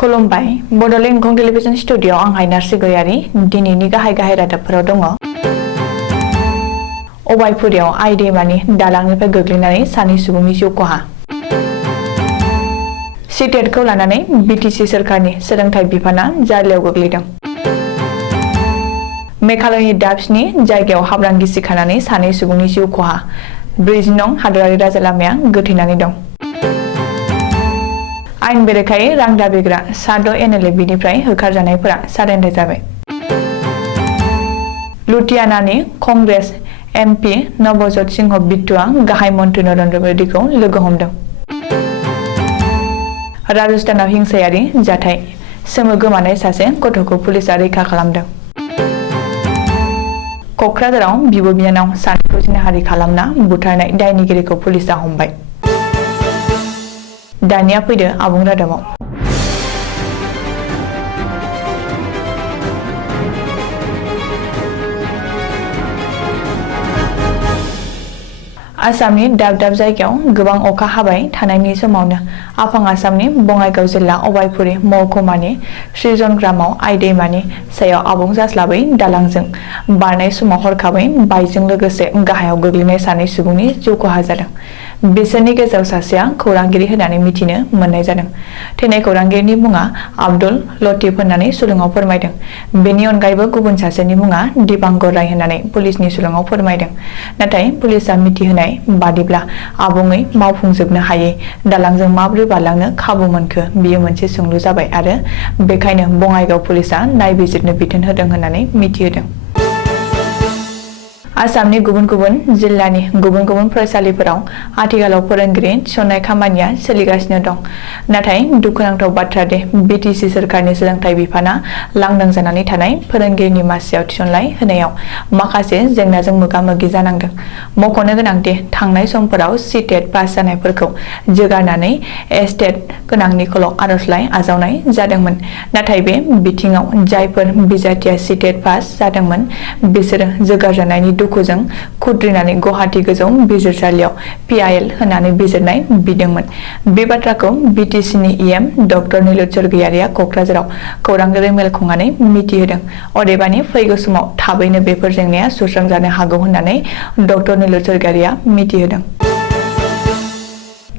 खुलुमबाय Bodoland इंखं television studio आं हायनार गयारी दिनैनि गाहाय रादाबफोराव दङ। अबायपुरियाव आइ दैमानि दालांनिफ्राय गोग्लैनानै सानै सुबुंनि जिउ खहा। सिटेटखौ लानानै बिटिसि सोरखारनि सोलोंथाइ बिफाना जार्लायाव गोग्लैदों। मेघालयनि दाब्सनि जायगायाव हाब्रां गिसिखानानै सानै सुबुंनि जिउ खहा। 40 नं हादोरारि राजालामाया गोथेनानै दं। आयेन बेरेखायै रां दाबिग्रा सा 6 NLFB-निफ्राय होखारजानायफोरा सारेन्डार जाबाय। लुधियानानि कंग्रेस MP नवजोत सिंह बिट्टुआ गाहाय मन्त्री नरेन्द्र मोदीखौ लोगो हमदों। राजस्थानाव हिंसायारि जाथाय, सोमो गोमानाय सासे गथ'खौ पुलिसआ रैखा खालामदों। क'क्राझाराव बिब' बिनानाव सानैखौ जिनाहारि खालामना बुथारनाय दायनिगिरिखौ पुलिसआ हमबाय। दानिया फैदो आबुं रादाबाव। आसामनि दाब दाब जायगायाव गोबां अखा हाबाय थानायनि समावनो आफां आसामनि बङाइगाव जिल्ला अबायपुरि महकुमानि श्रीजनग्रामाव आइ दैमानि सायाव आबुं जास्लाबै दालांजों बारनाय समाव हरखाबै बायजों लोगोसे गाहायाव गोग्लैनाय सानै सुबुंनि जिउ खहा जादों। बिसोरनि गेजेराव सासेया खौरांगिरि होननानै मिथिनो मोननाय जादों। थैनाय खौरांगिरिनि मुङा आब्दुल लतीफ होननानै सुलुङाव फोरमायदों। बेनि अनगायैबो गुबुन सासेनि मुङा दिपांकर राय होननानै पुलिसनि सुलुङाव फोरमायदों। नाथाय पुलिसआ मिथिहोनाय बादिब्ला आबुङै मावफुंजोबनो हायै दालांजों माबोरै बारलांनो खाबु मोनखो बेयो मोनसे सोंलु जाबाय आरो बेखायनो बङाइगाव पुलिसआ नायबिजिरनो बिथोन होदों होननानै मिथिहोदों। आसामनि गुबुन गुबुन जिल्लानि गुबुन गुबुन फरायसालिफोराव आथिखालाव फोरोंगिरि थिसननाय खामानिया सोलिगासिनो दं। नाथाय दुखुनांथाव बाथ्रा दे बिटिसि सोरखारनि सोलोंथाइ बिफाना लांदां जानानै थानाय फोरोंगिरिनि मासियाव थिसननाय होनायाव माखासे जेंनाजों मोगा मोगि जानांदों। मख'नो गोनां दि थांनाय समफोराव सिटेट पास जानायफोरखौ जोगारनानै एस्टेट गोनांनिखौल' आर'जलाइ आजावनाय जादोंमोन। नाथाय बे बिथिङाव जायफोर बिजाथिया सिटेट पास जादोंमोन बिसोरो जोगारजानायनि दुखुजों खुद्रिनानै गुवाहाटी गोजौ बिजिरसालियाव PIL होनानै बिजिरनाय बिदोंमोन। बे बाथ्राखौ बिटिसिनि EM डक्टर नीलोद स्वर्गियारिया क'क्राझाराव खौरांगिरि मेल खुंनानै मिथिहोदों। अदेबानि फैगौ समाव थाबैनो बेफोर जेंनाया सुस्रांजानो हागौ होननानै डक्टर नीलोद स्वर्गियारिया मिथिहोदों।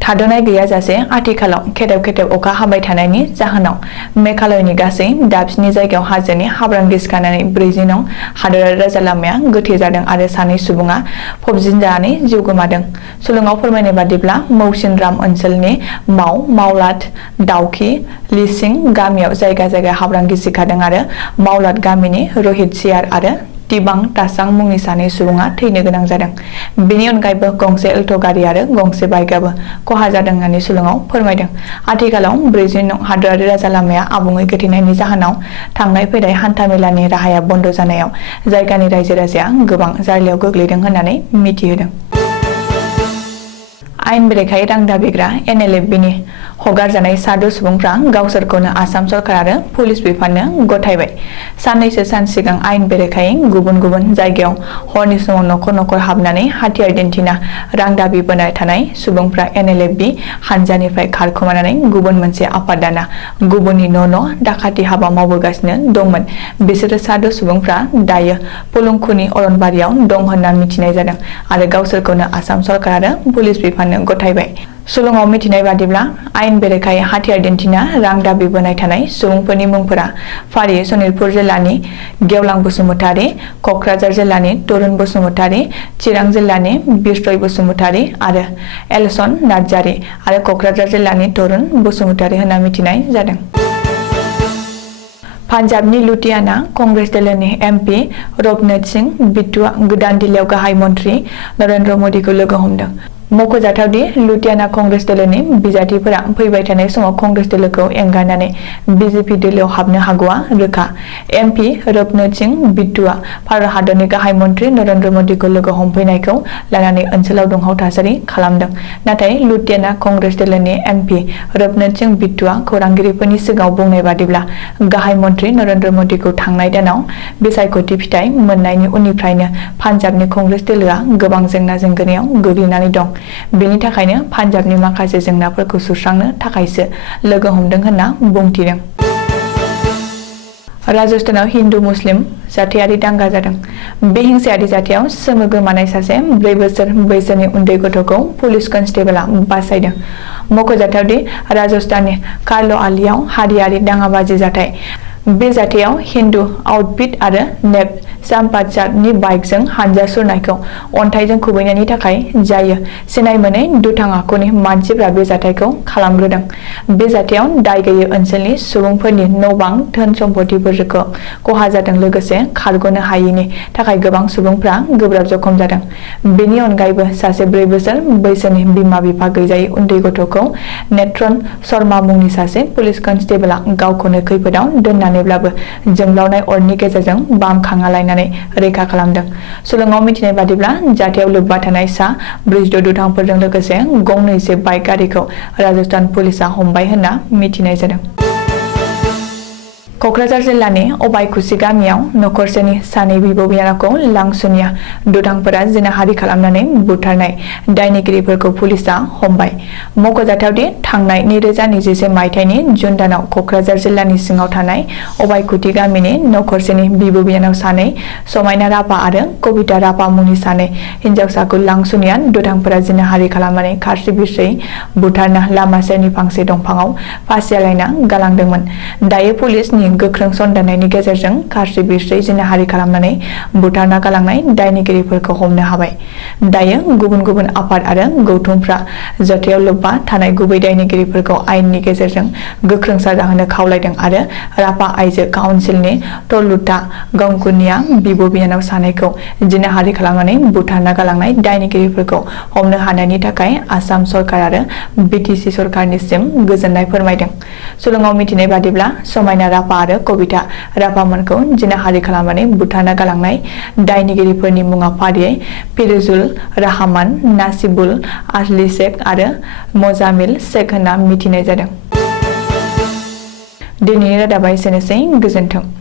थाद'नाय गैयाजासे आथिखालाव खेथेब खेथेब अखा हाबाय थानायनि जाहोनाव मेघालयनि गासै दाब्सनि जायगायाव हाजोनि हाब्रां गिसिखानानै 40 नं हादोरारि राजालामाया गोथे जादों आरो सानै सुबुङा फबसिनजानानै जिउ गोमादों। सुलुङाव फोरमायनाय बादिब्ला मौसिनराम ओनसोलनि मावलाद दाउखि लिसिं गामियाव जायगा जायगा हाब्रां गिसिखादों आरो मावलाद गामिनि रहित सियार आरो तिबां तासां मुंनि सानै सुबुङा थैनो गोनां जादों। बेनि अनगायैबो गंसे अल्ट' गारि आरो गंसे बाइकआबो खहा जादों होननानै सुलुङाव फोरमायदों। आथिखालाव 40 नं हादोरारि राजालामाया आबुङै गोथेनायनि जाहोनाव थांलाय फैलाय हान्थामेलानि राहाया बन्द जानायाव जायगानि रायजो राजाया गोबां जार्लायाव गोग्लैदों होननानै मिथिहोदों। आयेन बेरेखायै रां दाबिग्रा NLFB-नि हगारजानाय सा 6 सुबुंफ्रा गावसोरखौनो आसाम सरकार आरो पुलिस बिफाननो गथायबाय। साननैसो सान सिगां आयेन बेरेखायै गुबुन गुबुन जायगायाव हरनि समाव न'खर न'खर हाबनानै हाथियार दिन्थिना रां दाबिबोनाय थानाय सुबुंफ्रा NLFB हानजानिफ्राय खारखोमानानै गुबुन मोनसे आफादाना गुबुननि न' दाखाथि हाबा मावबोगासिनो दंमोन। बिसोरो सा 6 सुबुंफ्रा दायो पुलुंखुनि अरनबारियाव दं होनना मिथिनाय जादों आरो गावसोरखौनो आसाम सरकार आरो पुलिस बिफाननो गथायबाय। सुलुङाव मिथिनाय बादिब्ला आयेन बेरेखायै हाथियार दिन्थिना रां दाबिबोनाय थानाय सुबुंफोरनि मुंफोरा फारियै सनितपुर जिल्लानि गेवलां बसुमतारी, क'क्राझार जिल्लानि तरुन बसुमतारी, चिरां जिल्लानि बिस्रय बसुमतारी आरो एलसन नार्जारी आरो क'क्राझार जिल्लानि तरुन बसुमतारी होनना मिथिनाय जादों। पान्जाबनि लुधियाना कंग्रेस दोलोनि MP रवनीत सिंह बिट्टुआ गोदान दिल्लीयाव गाहाय मन्त्री नरेन्द्र मोदीखौ लोगो हमदों। मख'जाथावदि लुधियाना कंग्रेस दोलोनि बिजाथिफोरा फैबाय थानाय समाव कंग्रेस दोलोखौ एंगारनानै BJP दोलोआव हाबनो हागौआ रोखा। MP रवनीत सिंह बिट्टुआ भारत हादरनि गाहाय मन्त्री नरेन्द्र मोदीखौ लोगो हमफैनायखौ लानानै ओनसोलाव दुंहाव थासारि खालामदों। नाथाय लुधियाना कंग्रेस दोलोनि MP रवनीत सिंह बिट्टुआ खौरांगिरिफोरनि सिगाङाव बुंनाय बादिब्ला गाहाय मन्त्री नरेन्द्र मोदीखौ थांनाय दानाव बिसायख'थि फिथाइ मोननायनि उननिफ्रायनो पान्जाबनि कंग्रेस दोलोआ गोबां जेंना जेंगोनायाव गोग्लैनानै दं। बेनि थाखायनो पान्जाबनि माखासे जेंनाफोरखौ सुस्रांनो थाखायसो लोगो हमदों होनना बुंथिदों। राजस्थानाव हिन्दु मुस्लिम जाथायारि दांगा जादों। बे हिंसायारि जाथायाव सोमो गोमानाय सासे 4 बोसोर बैसोनि उन्दै गथ'खौ पुलिस कनस्टेबलआ बासायदों। मख'जाथावदि राजस्थाननि कार्ल'आलियाव हारियारि दाङाबाजि जाथाय। बे जाथायाव हिन्दु आउटफिट आरो नेब साम्पाचारनि बाइकजों हानजा सुरनायखौ अन्थाइजों खुबैनायनि थाखाय जायो। सिनाय मोनै दुथां आखुनि मानसिफ्रा बे जाथायखौ खालामग्रोदों। बे जाथायाव दाय गैयै ओनसोलनि सुबुंफोरनि न'-बां धोन सम्पथिफोरखौ खहा जादों लोगोसे खारग'नो हायैनि थाखाय गोबां सुबुंफ्रा गोब्राब जखम जादों। बेनि अनगायैबो सासे 4 बोसोर बैसोनि बिमा-बिफा गैजायै उन्दै गथ'खौ नेत्रन शर्मा मुंनि सासे पुलिस कनस्टेबलआ गावखौनो खैफोदाव दोननानैब्लाबो जोंब्लावनाय अरनि गेजेरजों बाम खांलायनानै रैखा खालामदों। सुलुङाव मिथिनाय बादिब्ला जाथायाव लोब्बा थानाय सा 46 दुथांफोरजों लोगोसे गंनैसो बाइक गारिखौ राजस्थान पुलिसआ हमबाय होनना मिथिनाय जादों। क'क्राझार जिल्लानि अबायकुसि गामियाव नखरसेनि सानै बिब' बिनानावखौ लांसुनिया दुथांफोरा जिनाहारि खालामनानै बुथारनाय दायनिगिरिफोरखौ पुलिसआ हमबाय। मख'जाथावदि थांनाय 2021 मायथाइनि जुन दानाव क'क्राझार जिल्लानि सिङाव थानाय अबायकुटि गामिनि नखरसेनि बिब' बिनानाव सानै समायना राभा आरो कबिता राभा मुंनि सानै हिनजावसाखौ लांसुनिया दुथांफोरा जिनाहारि खालामनानै खास्रि-बिस्रियै बुथारना लामा सेरनि फांसे दंफाङाव फासियालायना गालांदोंमोन। दायो पुलिसनि गोख्रों सन्देरनायनि गेजेरजों खास्रि-बिस्रियै जिनाहारि खालामनानै बुथारना गालांनाय दायनिगिरिफोरखौ हमनो हाबाय। दायो गुबुन गुबुन आफाद आरो गौथुमफ्रा जाथायाव लोब्बा थानाय गुबै दायनिगिरिफोरखौ आयेननि गेजेरजों गोख्रों साजा होनो खावलायदों आरो राभा आइजो काउन्सिलनि तलुटा गंगुनिया बिब' बिनानाव सानैखौ जिनाहारि खालामनानै बुथारना गालांनाय दायनिगिरिफोरखौ हमनो हानायनि थाखाय आसाम सरकार आरो BTC सरकारनिसिम गोजोननाय फोरमायदों। सुलुङाव मिथिनाय बादिब्ला समायना राभा आरो कबिता राभामोनखौ जिनाहारि खालामनानै बुथारना गालांनाय दायनिगिरिफोरनि मुङा फारियै फिरोजुल राहमान, नासिबुल आजली शेख आरो मजामिल शेख होनना मिथिनाय जादों। दिनैनि रादाबा एसेनोसै। गोजोन्थों।